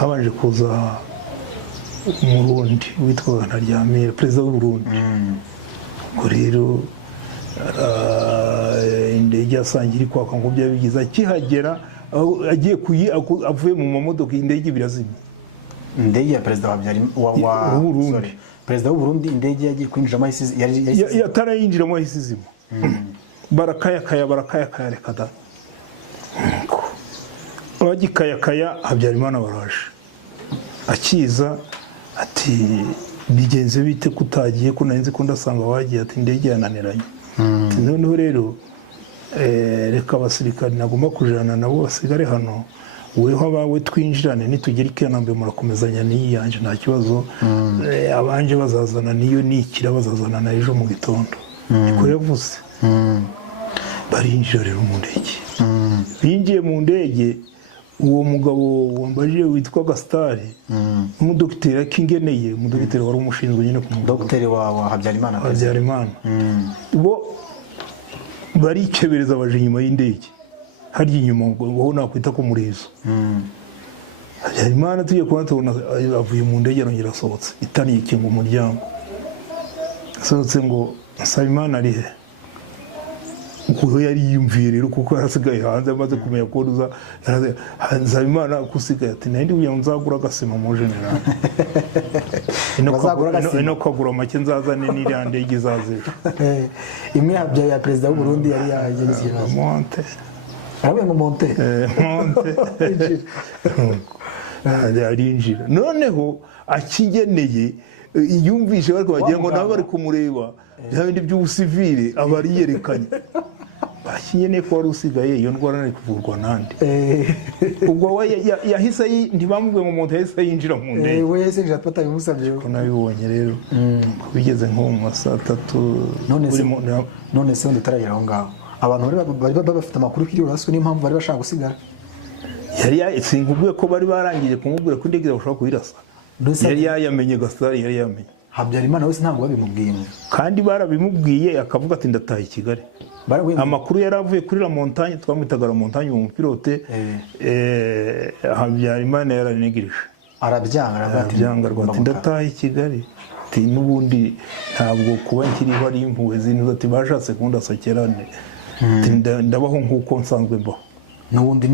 habanje kuza umurundi witwa Ntaryamira perezida w'u Burundi ngo rero indege yasangira kwaka ngo byabigize akihagera agiye avuye mu mamodoka indege birazimye indege ya perezida wa Burundi perezida w'u Burundi indege yagiye kwinjiramo yatarayinjiramo yahise barakayakaya reka da bagikayakaya Habyarimana baraje akiza ati bigenze bite kutagiye ko narinzi ko ndasanga wagiye ati indege yananiranye noneho rero reka abasirikari nagomba kujana nabo basigare hano weho abawe twinjirane nitugera ikanambe murakomezanya n'iyanje nta kibazo abanje bazazana niyo nikira bazazana na ejo mu gitondo niko yavuze barinjira rero mu ndege binjiye mu ndege uwo mugabo wambaje witwa Gastari umudokiteri akingeneye umudokiteri wari umushinzwe nyine ku dokiteri wa Habyarimana bo barikebereza baje inyuma y'indege hari inyuma ngo nakwita ko murizo Habyarimana tugiye kubona tubona avuye mu ndege arongera asohotse itaniye ikinga umuryango asohotse ngo Nsabimana ari he kuko yari yumviye rero kuko yarasigaye hanze amaze kumenya ko ruza Nsabimana kusigaye ati nandi uya nzagura agasima mu general ino kagura make nzazane n'iriya ndege izaze imwe ya perezida w'u Burundi yari yagize monte arabe ngo monte arinjira noneho akigeneye yumvishe bariko bagira ngo nabo bari kumureba byabindi by'ubusivile abariyerekanye bakinyene ko wari usigaye iyo ndwara nari kuvurwa nande ubwo yahise ntibamubwiye ngo umuntu yahise yinjira mu ndege we yahise yinjira batabimusabye ko nabibonye rero bigeze nko mu masaa 3 none se undi taragera aho ngaho abantu bari bafite amakuru kiri uraswe n'impamvu bari bashaka gusigara yari sinkubwiye ko bari barangije kumubwira ko indege bashobora kuyirasa yari yamenye Gastari yari yamenye Habyarimana wese ntabwo babimubwiye kandi barabimubwiye akavuga ati ndataha i Kigali amakuru yaravuye kuri la montagne twamwitaga la montagne mu pilote Habyarimana yaranigirije arabyanga rwati ndataha i Kigali ati nubundi ntabwo kuba nkiriho ari impuwe zintu ati bashatse kundasa kerane ndabaho nkuko nsanzwe mbaho nubundi